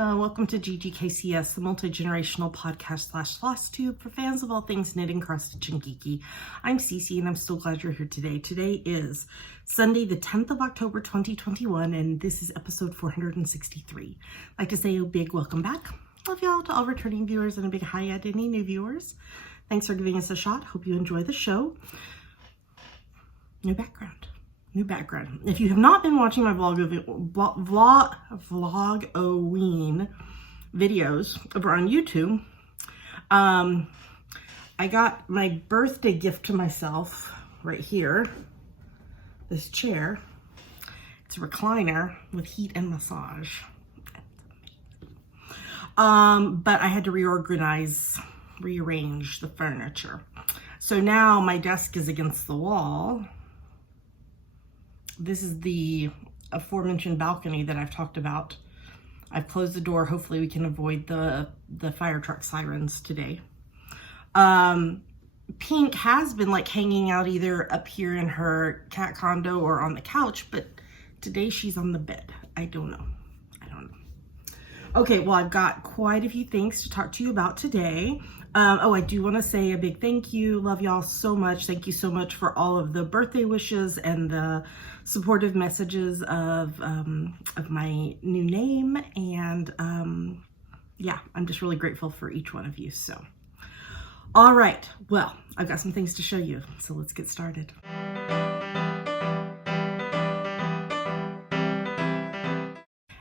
welcome to GGKCS, the multi-generational podcast / FlossTube for fans of all things knitting, cross-stitch, and geeky. I'm Cece, and I'm so glad you're here today. Today is Sunday, the 10th of October, 2021, and this is episode 463. I'd like to say a big welcome back. Love y'all to all returning viewers, and a big hi at any new viewers. Thanks for giving us a shot. Hope you enjoy the show. New background. If you have not been watching my vlogoween videos over on YouTube, I got my birthday gift to myself right here. This chair. It's a recliner with heat and massage. But I had to rearrange the furniture. So now my desk is against the wall. This is the aforementioned balcony that I've talked about. I've closed the door. Hopefully we can avoid the fire truck sirens today. Pink has been like hanging out either up here in her cat condo or on the couch, but today she's on the bed. I don't know. Okay, well, I've got quite a few things to talk to you about today. I do want to say a big thank you. Love y'all so much. Thank you so much for all of the birthday wishes and the supportive messages of my new name. And yeah, I'm just really grateful for each one of you. So, all right. Well, I've got some things to show you. So let's get started.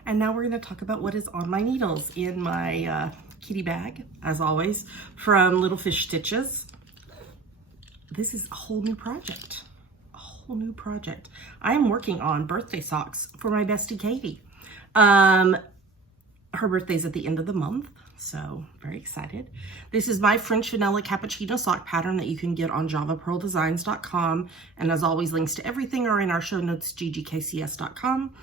And now we're going to talk about what is on my needles in my kitty bag, as always, from Little Fish Stitches. This is a whole new project. I am working on birthday socks for my bestie Katie. Her birthday's at the end of the month, so very excited. This is my French Vanilla Cappuccino sock pattern that you can get on javapearldesigns.com. And as always, links to everything are in our show notes, ggkcs.com.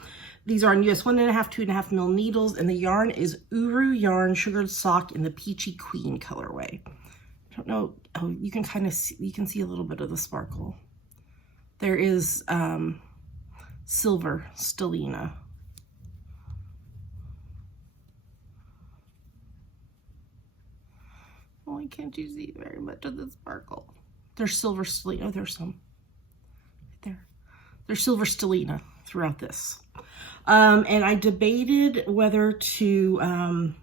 These are on US 1.5, 2.5 mil needles, and the yarn is Uru Yarn Sugared Sock in the Peachy Queen colorway. I don't know, oh, you can kind of see, you can see a little bit of the sparkle. There is silver stellina. Oh, I can't you see very much of the sparkle. There's silver stellina, oh, there's some right there. There's silver stellina throughout this. And I debated whether to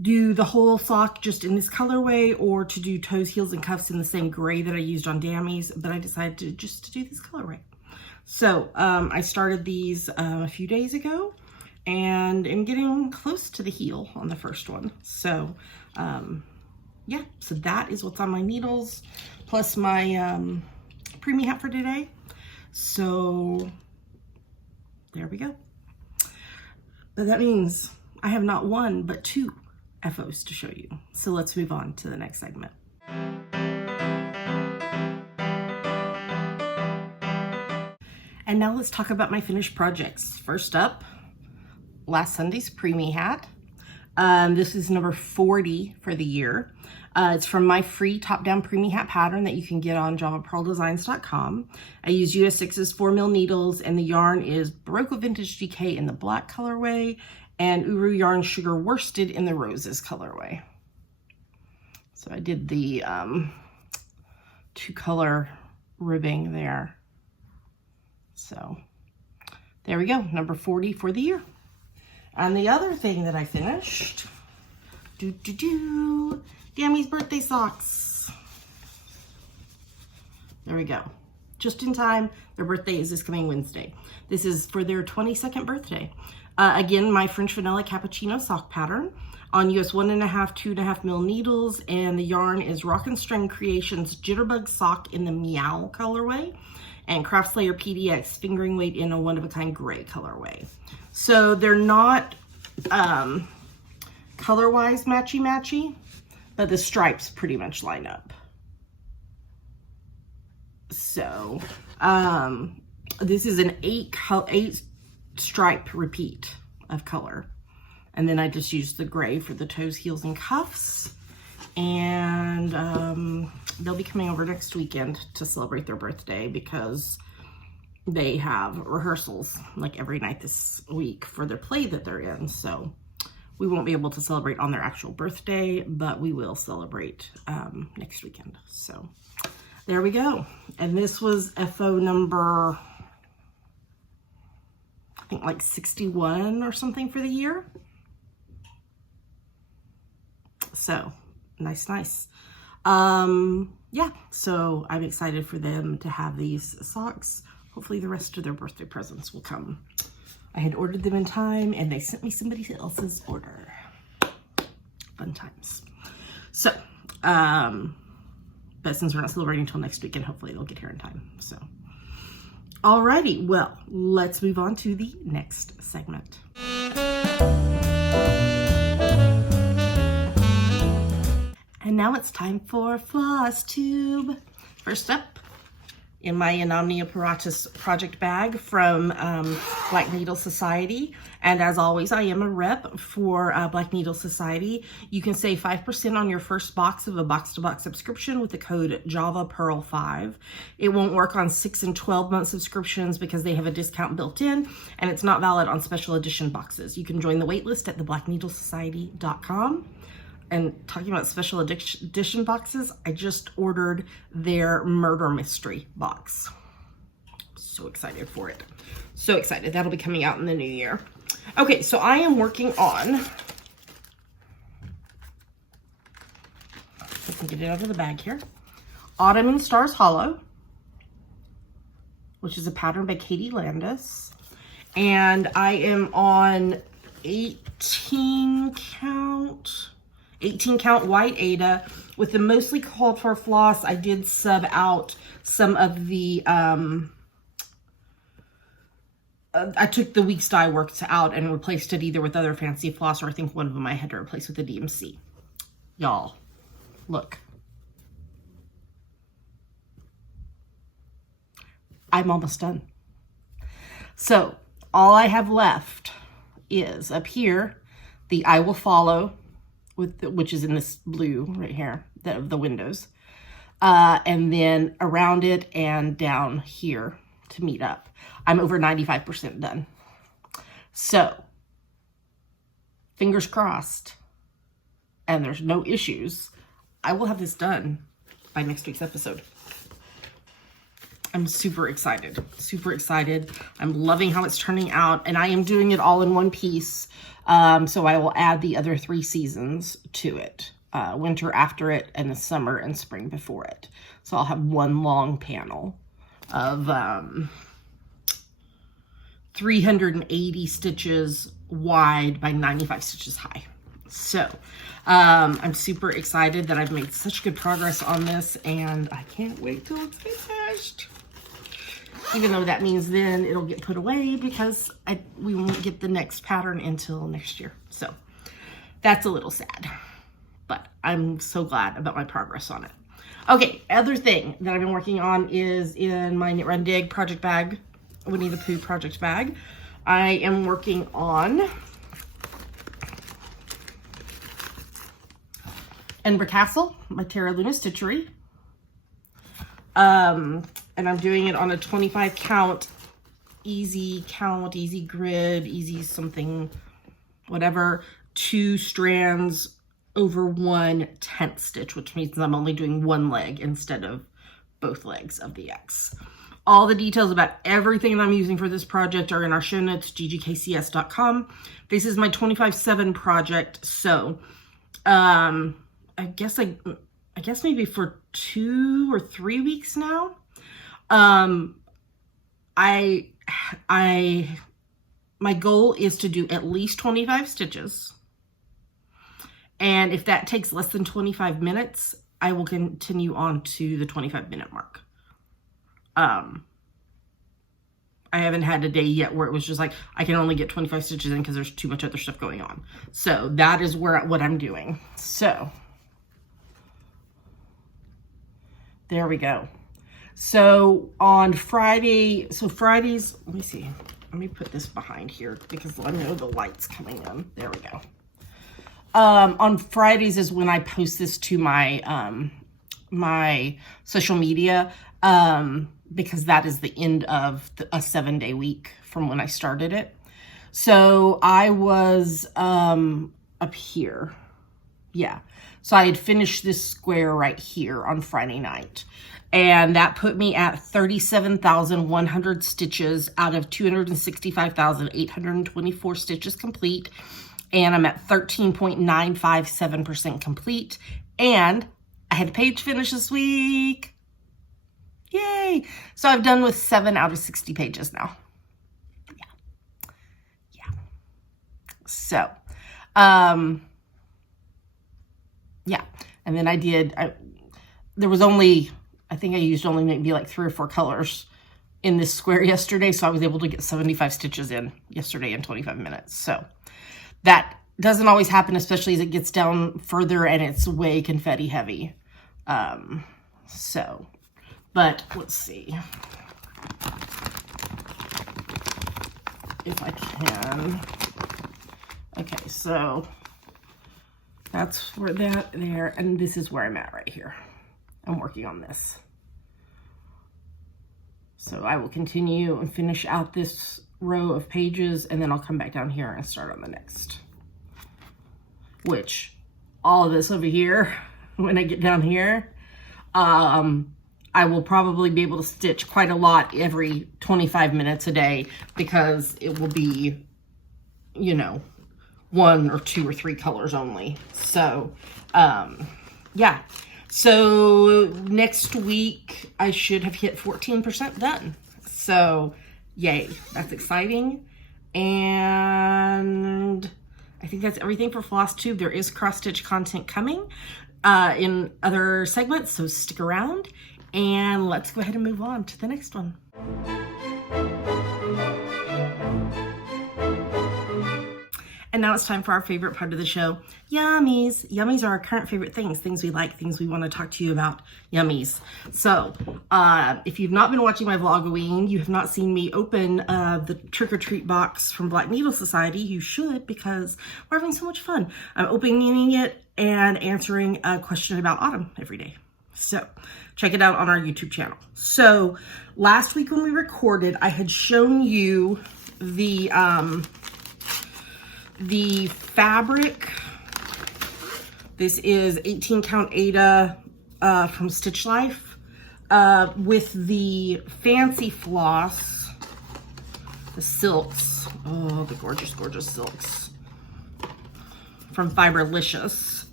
do the whole sock just in this colorway or to do toes, heels, and cuffs in the same gray that I used on Dammies, but I decided to just do this colorway. So I started these a few days ago and am getting close to the heel on the first one. So yeah, so that is what's on my needles, plus my preemie hat for today. So there we go. But that means I have not one, but two FOs to show you. So let's move on to the next segment. And now let's talk about my finished projects. First up, last Sunday's preemie hat. This is number 40 for the year. It's from my free top-down preemie hat pattern that you can get on javapearldesigns.com. I use US 6's 4 mil needles, and the yarn is Barocco Vintage GK in the black colorway and Uru Yarn Sugar Worsted in the roses colorway. So I did the two-color ribbing there. So there we go, number 40 for the year. And the other thing that I finished, Dammy's birthday socks. There we go. Just in time. Their birthday is this coming Wednesday. This is for their 22nd birthday. Again, my French Vanilla Cappuccino sock pattern on US 1.5, 2.5 mil needles, and the yarn is Rock and String Creations Jitterbug Sock in the Meow colorway, and Craft Slayer PDX Fingering Weight in a one-of-a-kind gray colorway. So they're not color-wise matchy-matchy, but the stripes pretty much line up. So this is an 8 stripe repeat of color. And then I just used the gray for the toes, heels, and cuffs. And they'll be coming over next weekend to celebrate their birthday because they have rehearsals like every night this week for their play that they're in. So We won't be able to celebrate on their actual birthday, but we will celebrate next weekend. So there we go. And this was FO number, I think like 61 or something for the year. So nice. Yeah, so I'm excited for them to have these socks. Hopefully the rest of their birthday presents will come. I had ordered them in time and they sent me somebody else's order. Fun times. So, but since we're not celebrating until next weekend, hopefully they'll get here in time. So, alrighty, well, let's move on to the next segment. And now it's time for FlossTube. First up, in my Anomnia Paratus project bag from Black Needle Society. And as always, I am a rep for Black Needle Society. You can save 5% on your first box of a box-to-box subscription with the code JavaPearl5. It won't work on 6 and 12-month subscriptions because they have a discount built in, and it's not valid on special edition boxes. You can join the waitlist at theblackneedlesociety.com. And talking about special edition boxes, I just ordered their murder mystery box. So excited for it. So excited. That'll be coming out in the new year. Okay, so I am working on, I can get it out of the bag here, Autumn in Stars Hollow, which is a pattern by Katie Landis. And I am on 18 count white Ada with the mostly called for floss. I did sub out some of the, I took the week's dye works out and replaced it either with other fancy floss, or I think one of them I had to replace with the DMC. Y'all, look. I'm almost done. So all I have left is up here, the I Will Follow, which is in this blue right here, of the windows. And then around it and down here to meet up. I'm over 95% done. So, fingers crossed, and there's no issues, I will have this done by next week's episode. I'm super excited, super excited. I'm loving how it's turning out, and I am doing it all in one piece. So I will add the other 3 seasons to it. Winter after it, and the summer and spring before it. So I'll have one long panel of 380 stitches wide by 95 stitches high. So I'm super excited that I've made such good progress on this, and I can't wait till it's finished. Even though that means then it'll get put away because we won't get the next pattern until next year. So that's a little sad, but I'm so glad about my progress on it. Okay, other thing that I've been working on is in my Knit Run Dig project bag, Winnie the Pooh project bag. I am working on Ember Castle by Terra Luna Stitchery. And I'm doing it on a 25 count, easy grid, easy something, whatever, 2 strands over 1/10 stitch, which means I'm only doing 1 leg instead of both legs of the X. All the details about everything that I'm using for this project are in our show notes, ggkcs.com. This is my 25/7 project, so I guess maybe for 2 or 3 weeks now. My goal is to do at least 25 stitches. And if that takes less than 25 minutes, I will continue on to the 25-minute mark. I haven't had a day yet where it was just like, I can only get 25 stitches in because there's too much other stuff going on. So that is what I'm doing. So there we go. So on Fridays, let me see. Let me put this behind here because I know the light's coming in. There we go. On Fridays is when I post this to my my social media, because that is the end of a 7-day week from when I started it. So I was up here. Yeah, so I had finished this square right here on Friday night, and that put me at 37,100 stitches out of 265,824 stitches complete, and I'm at 13.957% complete, and I had a page finish this week. Yay! So I've done with 7 out of 60 pages now. Yeah. So, yeah, and then there was only, I think I used only maybe like 3 or 4 colors in this square yesterday, so I was able to get 75 stitches in yesterday in 25 minutes. So that doesn't always happen, especially as it gets down further and it's way confetti heavy. But let's see if I can. Okay, so that's where that there, and this is where I'm at right here. I'm working on this. So I will continue and finish out this row of pages, and then I'll come back down here and start on the next. Which, all of this over here, when I get down here, I will probably be able to stitch quite a lot every 25 minutes a day, because it will be, you know, 1 or 2 or 3 colors only. So, yeah. So next week I should have hit 14% done. So, yay, that's exciting. And I think that's everything for FlossTube. There is cross-stitch content coming in other segments, so stick around. And let's go ahead and move on to the next one. And now it's time for our favorite part of the show, yummies. Yummies are our current favorite things we like, things we want to talk to you about, yummies. So if you've not been watching my vlogoween, you have not seen me open the trick-or-treat box from Black Needle Society. You should, because we're having so much fun. I'm opening it and answering a question about autumn every day. So check it out on our YouTube channel. So last week when we recorded, I had shown you the fabric. This is 18 count Ada from Stitch Life with the fancy floss, the silks. Oh, the gorgeous, gorgeous silks from Fiberlicious.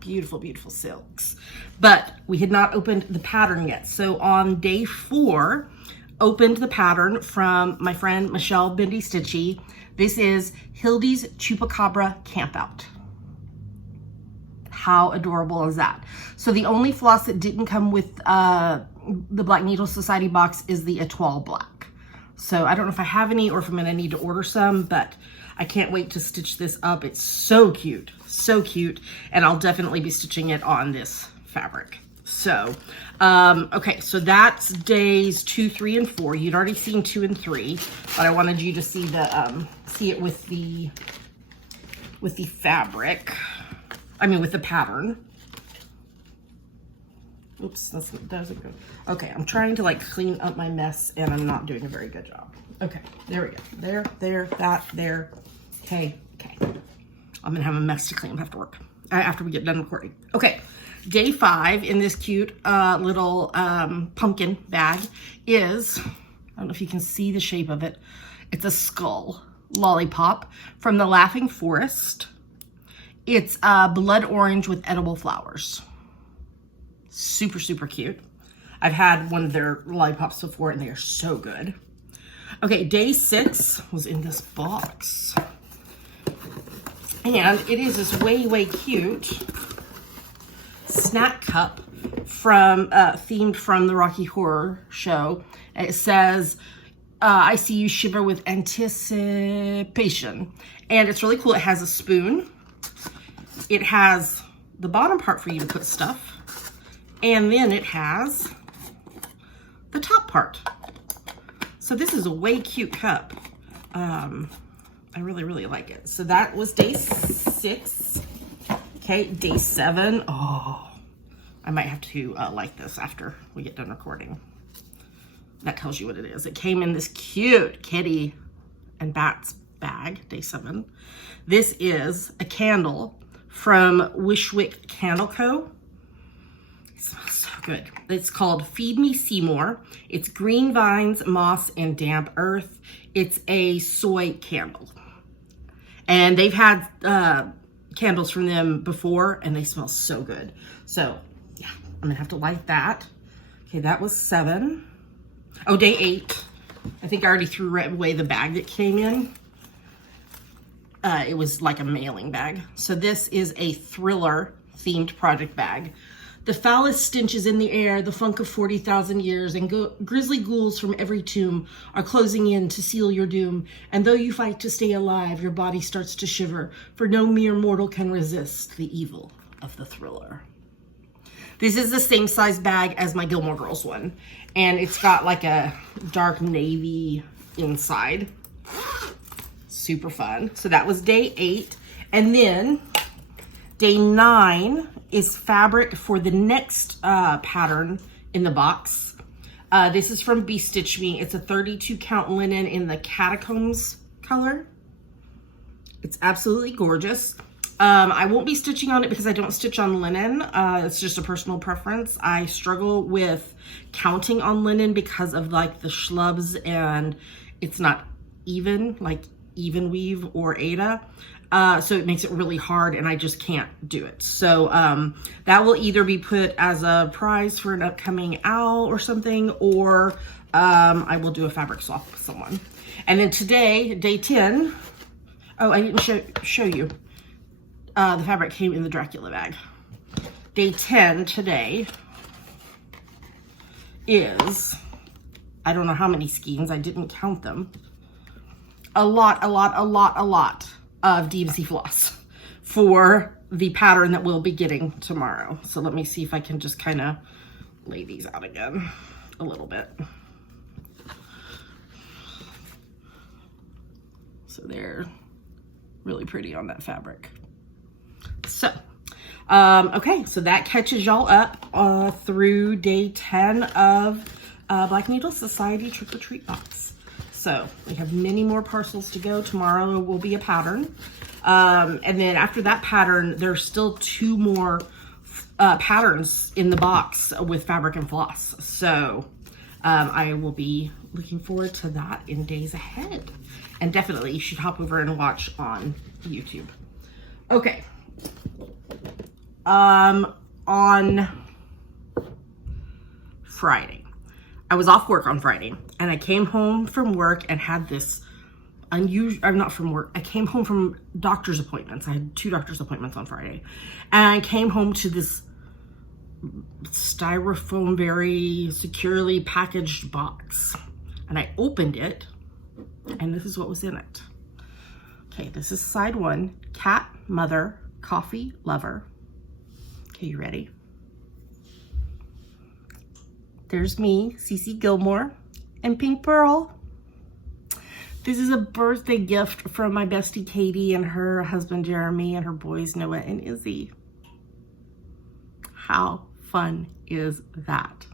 Beautiful, beautiful silks. But we had not opened the pattern yet. So on day 4, opened the pattern from my friend Michelle Bendy Stitchy. This is Hildy's Chupacabra Campout. How adorable is that? So the only floss that didn't come with the Black Needle Society box is the Etoile Black. So I don't know if I have any or if I'm gonna need to order some, but I can't wait to stitch this up. It's so cute, and I'll definitely be stitching it on this fabric. So, okay, so that's days 2, 3, and 4. You'd already seen 2 and 3, but I wanted you to see the see it with the fabric. I mean, with the pattern. Oops, that doesn't go. Okay, I'm trying to like clean up my mess, and I'm not doing a very good job. Okay, there we go. There, that, there. Okay. I'm gonna have a mess to clean up after work, after we get done recording. Okay, day 5 in this cute little pumpkin bag is, I don't know if you can see the shape of it. It's a skull lollipop from the Laughing Forest. It's blood orange with edible flowers. Super, super cute. I've had one of their lollipops before, and they are so good. Okay, day 6 was in this box. And it is this way, way cute snack cup from themed from the Rocky Horror Show. It says, I see you shiver with anticipation. And it's really cool. It has a spoon. It has the bottom part for you to put stuff. And then it has the top part. So this is a way cute cup. I really, really like it. So that was day 6. Okay, day 7. Oh, I might have to like this after we get done recording. That tells you what it is. It came in this cute kitty and Bats bag, day 7. This is a candle from Wishwick Candle Co. It smells so good. It's called Feed Me Seymour. It's green vines, moss, and damp earth. It's a soy candle. And they've had candles from them before, and they smell so good. So, yeah, I'm gonna have to light that. Okay, that was 7. Oh, day 8. I think I already threw away the bag that came in. It was like a mailing bag. So this is a thriller themed project bag. The foulest stench is in the air, the funk of 40,000 years, and grisly ghouls from every tomb are closing in to seal your doom. And though you fight to stay alive, your body starts to shiver, for no mere mortal can resist the evil of the thriller. This is the same size bag as my Gilmore Girls one, and it's got like a dark navy inside. Super fun. So that was day 8. And then day 9 is fabric for the next pattern in the box. This is from Be Stitch Me. It's a 32 count linen in the Catacombs color. It's absolutely gorgeous. I won't be stitching on it because I don't stitch on linen. It's just a personal preference. I struggle with counting on linen because of like the schlubs, and it's not even, like even weave or Aida. So it makes it really hard, and I just can't do it. So that will either be put as a prize for an upcoming owl or something, or I will do a fabric swap with someone. And then today, day 10, oh, I didn't show you. The fabric came in the Dracula bag. Day 10 today is, I don't know how many skeins, I didn't count them. A lot of DMC floss for the pattern that we'll be getting tomorrow. So let me see if I can just kind of lay these out again a little bit. So they're really pretty on that fabric. So, okay, so that catches y'all up through day 10 of Black Needle Society Trick or Treat box. So we have many more parcels to go. Tomorrow will be a pattern. And then after that pattern, there's still 2 more patterns in the box with fabric and floss. So I will be looking forward to that in days ahead. And definitely you should hop over and watch on YouTube. Okay. On Friday, I was off work on Friday, and I came home from work and had this unusual, I'm not from work, I came home from doctor's appointments. I had 2 doctor's appointments on Friday, and I came home to this styrofoam, very securely packaged box, and I opened it, and this is what was in it. Okay, this is side 1, cat, mother, coffee, lover. Okay, you ready? There's me, Cece Gilmore, and Pink Pearl. This is a birthday gift from my bestie Katie and her husband Jeremy and her boys Noah and Izzy. How fun is that?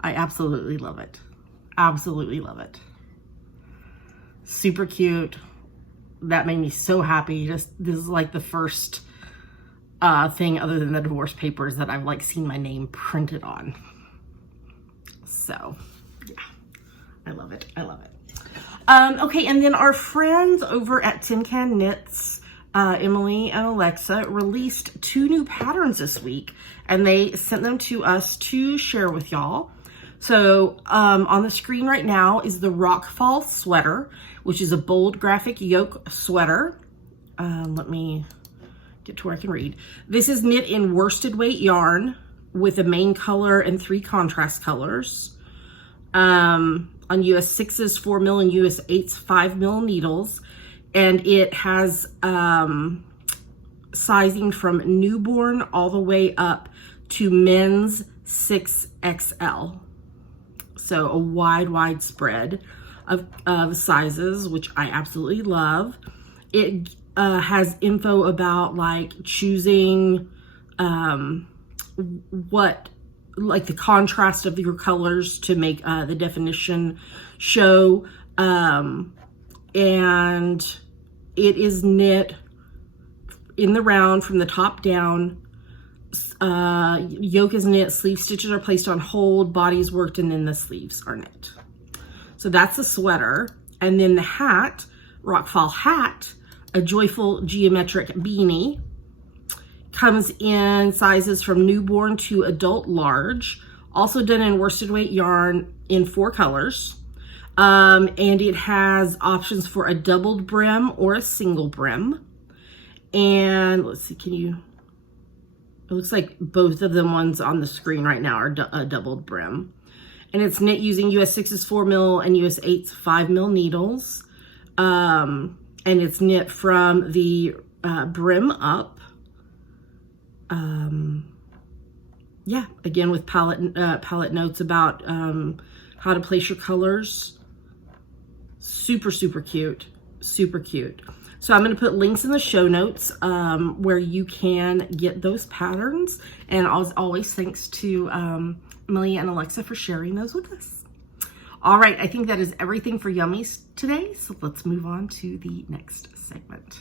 I absolutely love it. Absolutely love it. Super cute. That made me so happy. This is like the first thing other than the divorce papers that I've like seen my name printed on. So yeah, I love it. I love it. Okay, and then our friends over at Tin Can Knits, Emily and Alexa, released 2 new patterns this week, and they sent them to us to share with y'all. So on the screen right now is the Rockfall sweater, which is a bold graphic yoke sweater. Let me get to where I can read. This is knit in worsted weight yarn with a main color and 3 contrast colors. On US 6's 4 mil and US 8's 5 mil needles. And it has sizing from newborn all the way up to men's 6XL. So a wide spread of sizes, which I absolutely love. It has info about like choosing what, like the contrast of your colors to make the definition show. and it is knit in the round from the top down. Yoke is knit, sleeve stitches are placed on hold, body is worked, and then the sleeves are knit. So that's the sweater. And then the hat, Rockfall hat, a joyful geometric beanie, comes in sizes from newborn to adult large, also done in worsted weight yarn in 4 colors. And it has options for a doubled brim or a single brim. And let's see, it looks like both of the ones on the screen right now are a doubled brim. And it's knit using US 6's 4mm and US 8's 5mm needles. And it's knit from the brim up. Yeah, again with palette notes about how to place your colors. Super, super cute. Super cute. So I'm going to put links in the show notes where you can get those patterns. And as always, thanks to Emily and Alexa for sharing those with us. All right, I think that is everything for Yummies today. So let's move on to the next segment.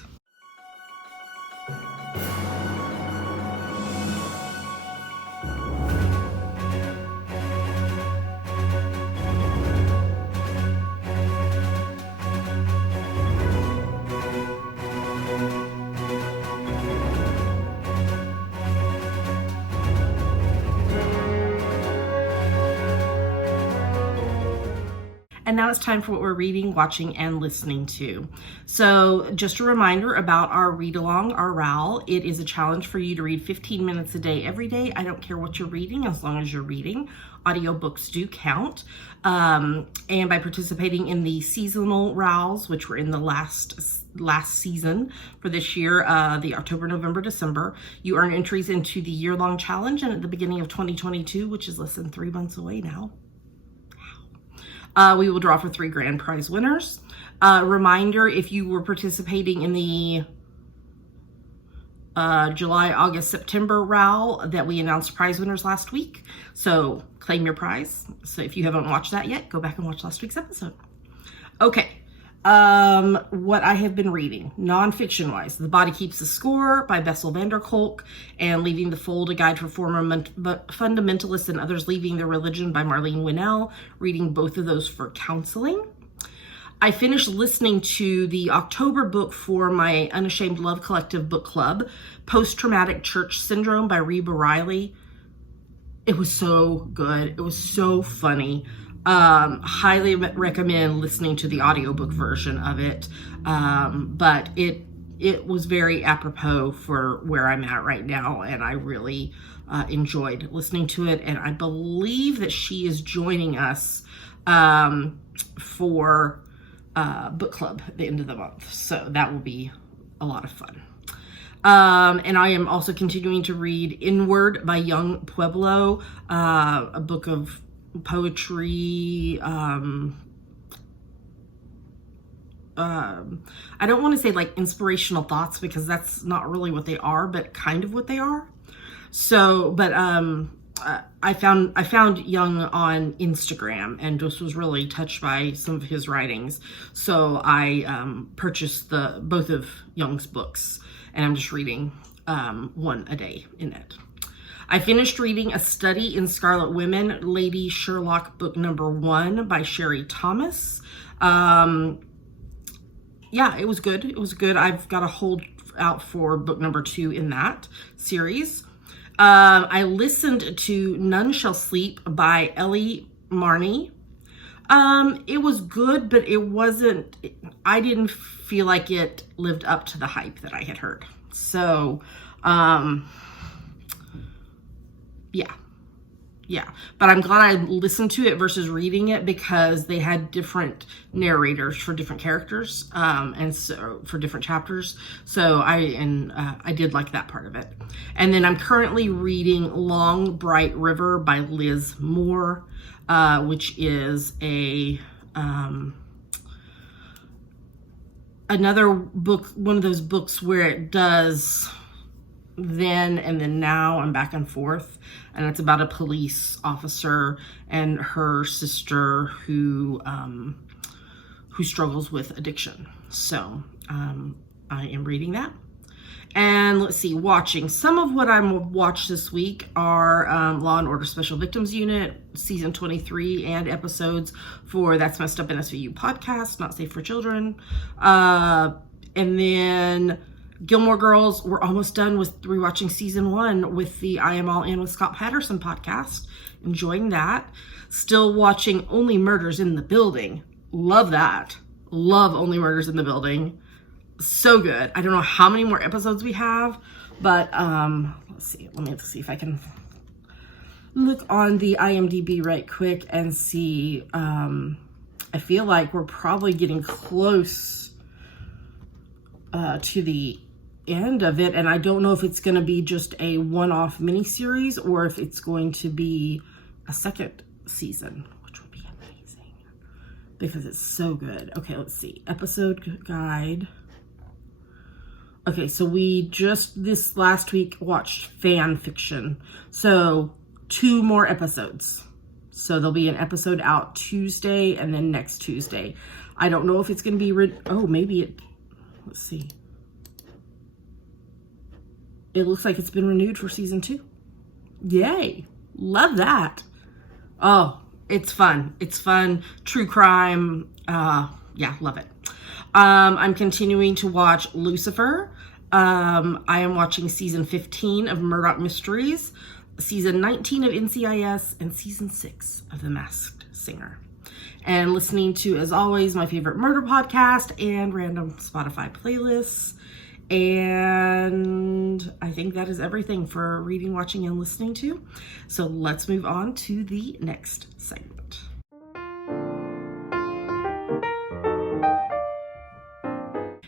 And now it's time for what we're reading, watching, and listening to. So just a reminder about our read along, our RAL. It is a challenge for you to read 15 minutes a day, every day. I don't care what you're reading, as long as you're reading. Audiobooks do count. And by participating in the seasonal RALs, which were in the last season for this year, the October, November, December, you earn entries into the year-long challenge. And at the beginning of 2022, which is less than 3 months away now, we will draw for 3 grand prize winners. Reminder, if you were participating in the July, August, September RAL, that we announced prize winners last week. So claim your prize. So if you haven't watched that yet, go back and watch last week's episode. Okay. What I have been reading, nonfiction wise, The Body Keeps the Score by Bessel van der Kolk, and Leaving the Fold, A Guide for Former Fundamentalists and Others Leaving Their Religion by Marlene Winnell, reading both of those for counseling. I finished listening to the October book for my Unashamed Love Collective book club, Post-Traumatic Church Syndrome by Reba Riley. It was so good. It was so funny. Highly recommend listening to the audiobook version of it. But it was very apropos for where I'm at right now, and I really enjoyed listening to it. And I believe that she is joining us for book club at the end of the month. So that will be a lot of fun. And I am also continuing to read Inward by Young Pueblo, a book of poetry. I don't want to say like inspirational thoughts, because that's not really what they are, but kind of what they are. So, but I found Young on Instagram and just was really touched by some of his writings. So I purchased both of Young's books, and I'm just reading one a day in it. I finished reading A Study in Scarlet Women, Lady Sherlock book number 1 by Sherry Thomas. Yeah, it was good. It was good. I've got a hold out for book number 2 in that series. I listened to None Shall Sleep by Ellie Marney. It was good, but it wasn't, I didn't feel like it lived up to the hype that I had heard. So, yeah, but I'm glad I listened to it versus reading it, because they had different narrators for different characters, and so for different chapters. So I did like that part of it. And then I'm currently reading Long Bright River by Liz Moore, which is another book, one of those books where it does then and then now and back and forth. And it's about a police officer and her sister who who struggles with addiction. So I am reading that. And let's see, watching. Some of what I'm watched this week are Law and Order Special Victims Unit, season 23, and episodes for That's Messed Up in SVU podcast, Not Safe for Children. And then Gilmore Girls, we're almost done with rewatching season 1 with the I Am All In with Scott Patterson podcast. Enjoying that. Still watching Only Murders in the Building. Love that. Love Only Murders in the Building. So good. I don't know how many more episodes we have, but let's see. Let me see if I can look on the IMDb right quick and see. I feel like we're probably getting close to the end of it, and I don't know if it's going to be just a one-off miniseries or if it's going to be a second season, which would be amazing because it's so good. Okay, let's see. Episode guide. Okay, so we just this last week watched Fan Fiction. So 2 more episodes. So there'll be an episode out Tuesday and then next Tuesday. I don't know if it's going to be, oh, maybe it, let's see. It looks like it's been renewed for season 2. Yay. Love that. Oh, it's fun. It's fun. True crime. Yeah, love it. I'm continuing to watch Lucifer. I am watching season 15 of Murdoch Mysteries, season 19 of NCIS, and season 6 of The Masked Singer. And listening to, as always, my favorite murder podcast and random Spotify playlists. And I think that is everything for reading, watching, and listening to. So let's move on to the next segment.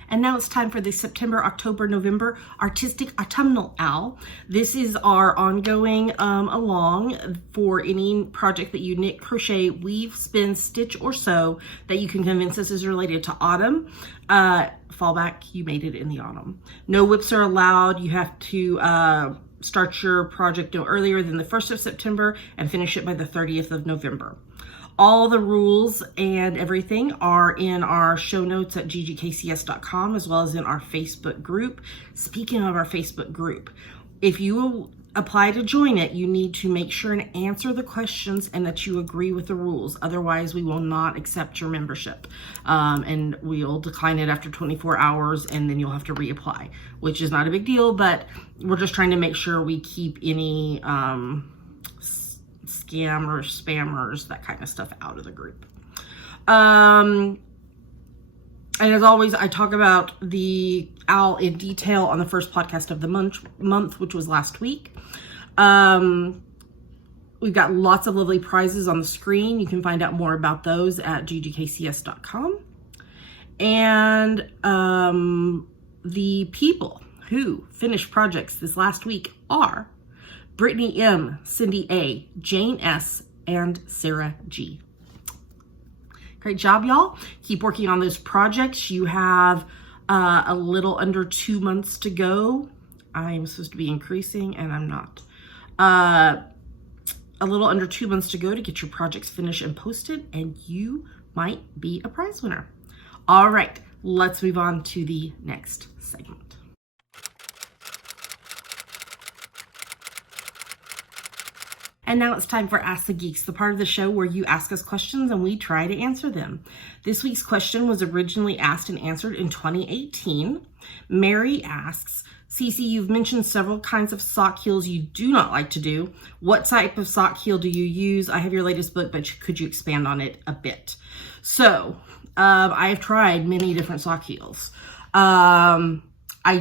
And now it's time for the September, October, November Artistic Autumnal Owl. This is our ongoing along for any project that you knit, crochet, weave, spin, stitch, or sew that you can convince us is related to autumn. Fallback, you made it in the autumn. No whips are allowed. You have to start your project no earlier than the 1st of September and finish it by the 30th of November. All the rules and everything are in our show notes at ggkcs.com, as well as in our Facebook group. Speaking of our Facebook group, if you apply to join it, you need to make sure and answer the questions and that you agree with the rules. Otherwise, we will not accept your membership. And we'll decline it after 24 hours, and then you'll have to reapply, which is not a big deal, but we're just trying to make sure we keep any scammers, spammers, that kind of stuff out of the group. And as always, I talk about the owl in detail on the first podcast of the month, which was last week. We've got lots of lovely prizes on the screen. You can find out more about those at ggkcs.com. And the people who finished projects this last week are Brittany M., Cindy A., Jane S., and Sarah G. Great job, y'all. Keep working on those projects. You have a little under 2 months to go. I'm supposed to be increasing, and I'm not. A little under 2 months to go to get your projects finished and posted, and you might be a prize winner. All right, let's move on to the next segment. And now it's time for Ask the Geeks, the part of the show where you ask us questions and we try to answer them. This week's question was originally asked and answered in 2018. Mary asks, Cece, you've mentioned several kinds of sock heels you do not like to do. What type of sock heel do you use? I have your latest book, but could you expand on it a bit? So, I have tried many different sock heels. I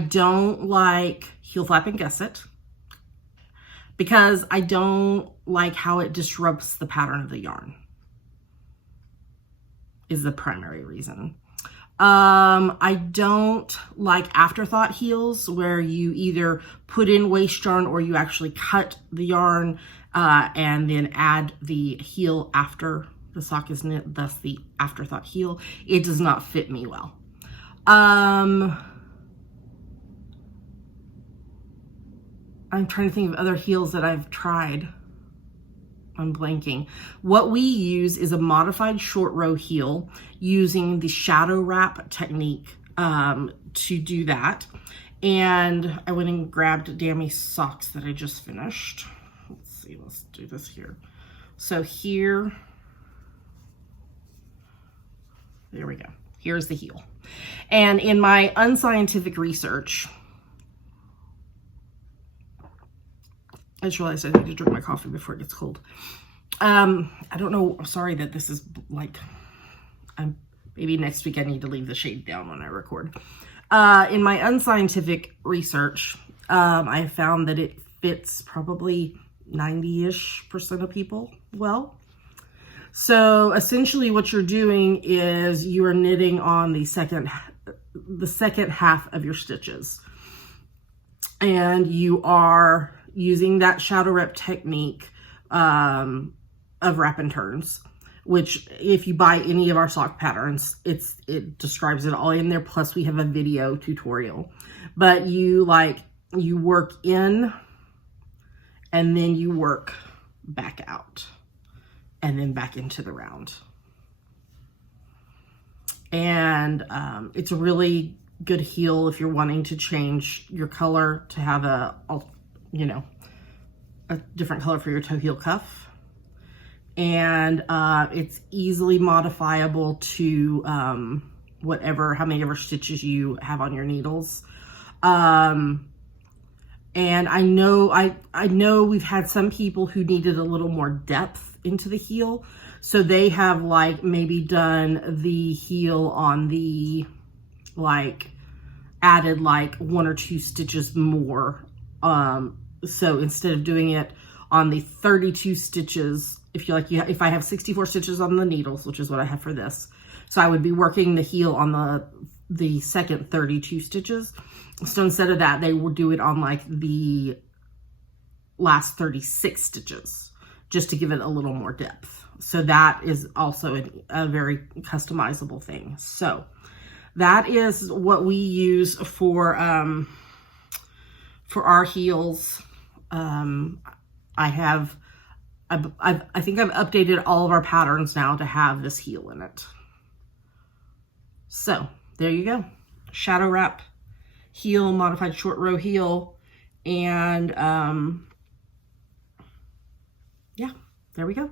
don't like heel flap and gusset, because I don't like how it disrupts the pattern of the yarn, is the primary reason. I don't like afterthought heels where you either put in waste yarn or you actually cut the yarn and then add the heel after the sock is knit, thus the afterthought heel. It does not fit me well. I'm trying to think of other heels that I've tried. I'm blanking. What we use is a modified short row heel using the shadow wrap technique to do that. And I went and grabbed Dammy's socks that I just finished. Let's see, let's do this here. So here, there we go. Here's the heel. And in my unscientific research, I just realized I need to drink my coffee before it gets cold. I don't know, sorry that this is like, maybe next week I need to leave the shade down when I record. In my unscientific research, I found that it fits probably 90-ish% of people well. So essentially what you're doing is you are knitting on the second half of your stitches. And you are using that shadow wrap technique of wrap and turns, which if you buy any of our sock patterns, it describes it all in there. Plus we have a video tutorial, but you work in and then you work back out and then back into the round. And it's a really good heel if you're wanting to change your color to have a different color for your toe heel cuff. And it's easily modifiable to how many ever stitches you have on your needles. And I know we've had some people who needed a little more depth into the heel. So they have maybe done the heel on the added 1 or 2 stitches more. So instead of doing it on the 32 stitches, if I have 64 stitches on the needles, which is what I have for this, so I would be working the heel on the second 32 stitches. So instead of that, they will do it on the last 36 stitches, just to give it a little more depth. So that is also a very customizable thing. So that is what we use for our heels. I think I've updated all of our patterns now to have this heel in it. So there you go. Shadow wrap heel, modified short row heel. And yeah, there we go.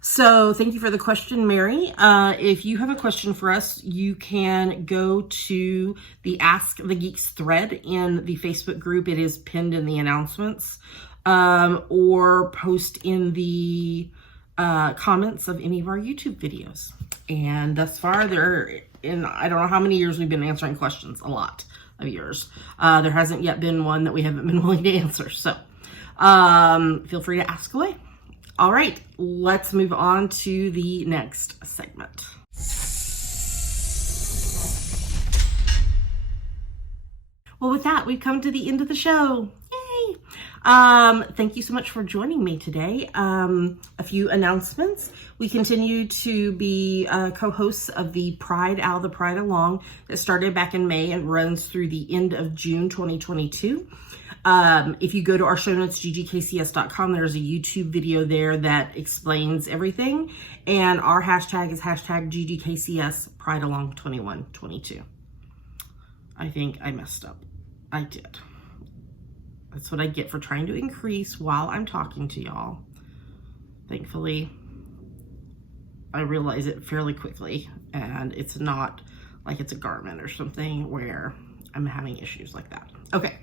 So thank you for the question, Mary. If you have a question for us, you can go to the Ask the Geeks thread in the Facebook group. It is pinned in the announcements, or post in the comments of any of our YouTube videos. And thus far, I don't know how many years we've been answering questions, a lot of years. There hasn't yet been one that we haven't been willing to answer. So feel free to ask away. All right, let's move on to the next segment. Well, with that, we've come to the end of the show. Yay! Thank you so much for joining me today. A few announcements. We continue to be co-hosts of the Pride Out of the Pride Along that started back in May and runs through the end of June 2022. If you go to our show notes, ggkcs.com, there's a YouTube video there that explains everything. And our hashtag is hashtag GGKCS Pride Along 2122. I think I messed up. I did. That's what I get for trying to increase while I'm talking to y'all. Thankfully, I realize it fairly quickly, and it's not like it's a garment or something where I'm having issues like that. Okay.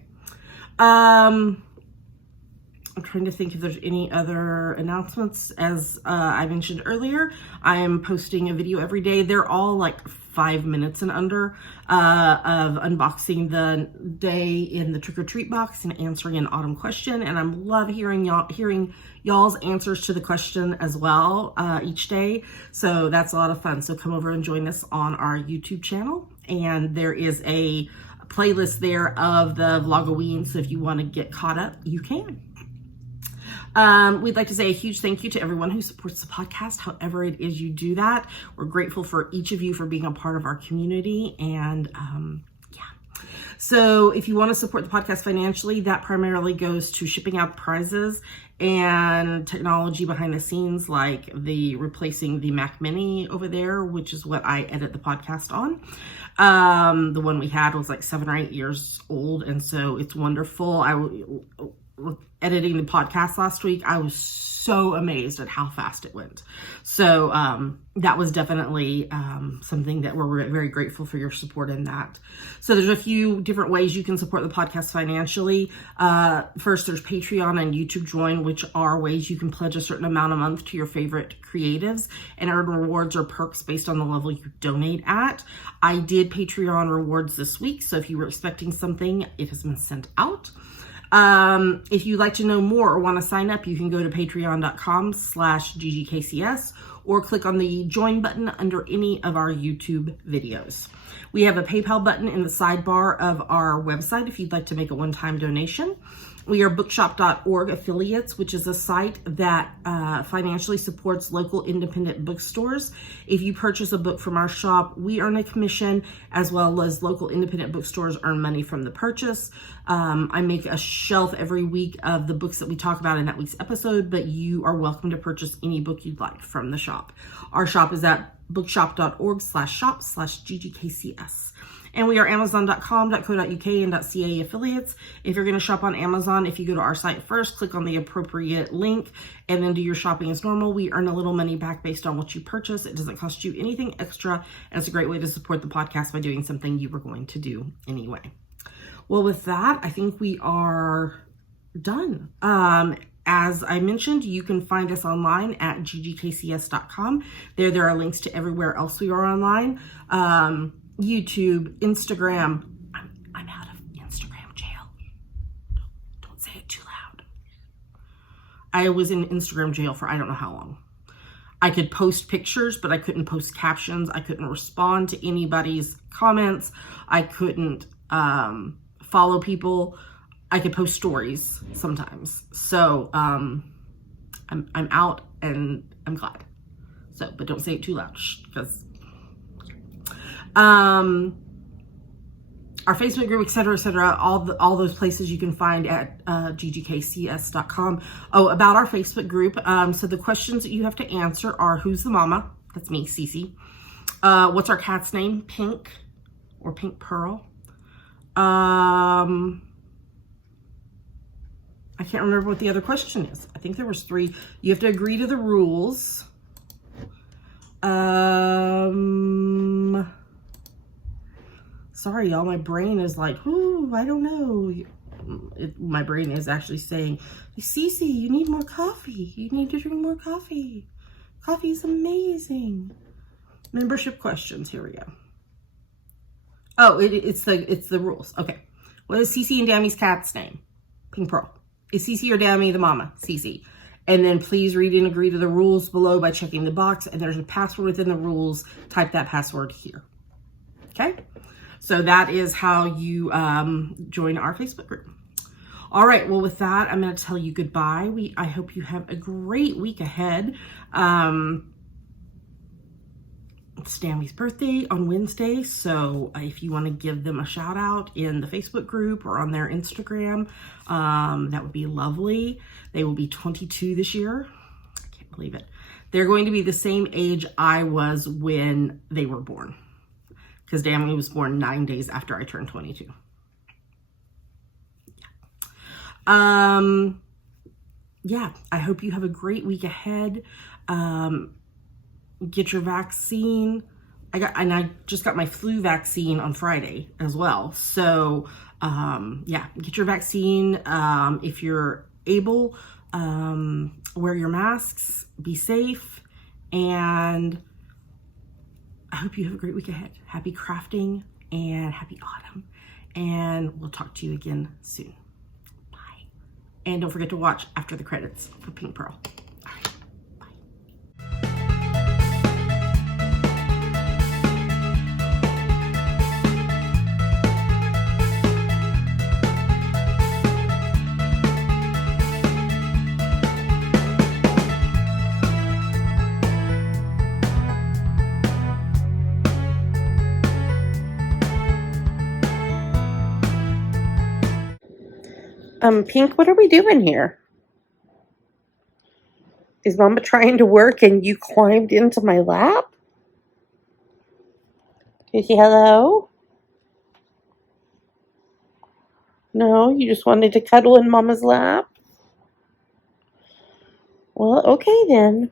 I'm trying to think if there's any other announcements. As I mentioned earlier, I am posting a video every day. They're all 5 minutes and under of unboxing the day in the trick-or-treat box and answering an autumn question. And I love hearing y'all's answers to the question as well each day. So that's a lot of fun. So come over and join us on our YouTube channel. And there is a playlist there of the Vlogoween. So if you want to get caught up, you can. We'd like to say a huge thank you to everyone who supports the podcast, however it is you do that. We're grateful for each of you for being a part of our community. And yeah. So if you want to support the podcast financially, that primarily goes to shipping out prizes and technology behind the scenes, like replacing the Mac Mini over there, which is what I edit the podcast on. The one we had was like 7 or 8 years old, and so it's wonderful. Editing the podcast last week, I was so amazed at how fast it went. So that was definitely something that we're very grateful for your support in that. So there's a few different ways you can support the podcast financially. First, there's Patreon and YouTube Join, which are ways you can pledge a certain amount a month to your favorite creatives and earn rewards or perks based on the level you donate at. I did Patreon rewards this week, so if you were expecting something, it has been sent out. If you'd like to know more or want to sign up, you can go to patreon.com/GGKCS or click on the join button under any of our YouTube videos. We have a PayPal button in the sidebar of our website if you'd like to make a one-time donation. We are bookshop.org affiliates, which is a site that financially supports local independent bookstores. If you purchase a book from our shop, we earn a commission, as well as local independent bookstores earn money from the purchase. I make a shelf every week of the books that we talk about in that week's episode, but you are welcome to purchase any book you'd like from the shop. Our shop is at bookshop.org/shop/GGKCS. And we are amazon.com.co.uk and .ca affiliates. If you're going to shop on Amazon, if you go to our site first, click on the appropriate link, and then do your shopping as normal, we earn a little money back based on what you purchase. It doesn't cost you anything extra, and it's a great way to support the podcast by doing something you were going to do anyway. Well, with that, I think we are done. As I mentioned, you can find us online at ggkcs.com. There are links to everywhere else we are online. YouTube, Instagram. I'm out of Instagram jail. Don't say it too loud. I was in Instagram jail for I don't know how long. I could post pictures, but I couldn't post captions. I couldn't respond to anybody's comments. I couldn't follow people. I could post stories sometimes. So I'm out, and I'm glad. So, but don't say it too loud, because our Facebook group, etc., all those places you can find at ggkcs.com. Oh, about our Facebook group. So the questions that you have to answer are: who's the mama? That's me, Cece. What's our cat's name? Pink or Pink Pearl. I can't remember what the other question is. I think there was 3. You have to agree to the rules. Sorry, y'all, my brain is like, ooh, I don't know. My brain is actually saying, Cece, you need more coffee. You need to drink more coffee. Coffee is amazing. Membership questions. Here we go. Oh, it's the rules. Okay. What is Cece and Dammy's cat's name? Pink Pearl. Is Cece or Dammy the mama? Cece. And then please read and agree to the rules below by checking the box. And there's a password within the rules. Type that password here. Okay? So that is how you join our Facebook group. All right. Well, with that, I'm going to tell you goodbye. I hope you have a great week ahead. It's Dammy's birthday on Wednesday. So if you want to give them a shout out in the Facebook group or on their Instagram, that would be lovely. They will be 22 this year. I can't believe it. They're going to be the same age I was when they were born, because Dammy was born 9 days after I turned 22. Yeah, I hope you have a great week ahead. Get your vaccine. I just got my flu vaccine on Friday as well. So, yeah, get your vaccine. If you're able, wear your masks, be safe, and I hope you have a great week ahead. Happy crafting and happy autumn. And we'll talk to you again soon. Bye. And don't forget to watch after the credits for Pink Pearl. Pink, what are we doing here? Is Mama trying to work and you climbed into my lap? Did you hello? No, you just wanted to cuddle in Mama's lap? Well, okay then.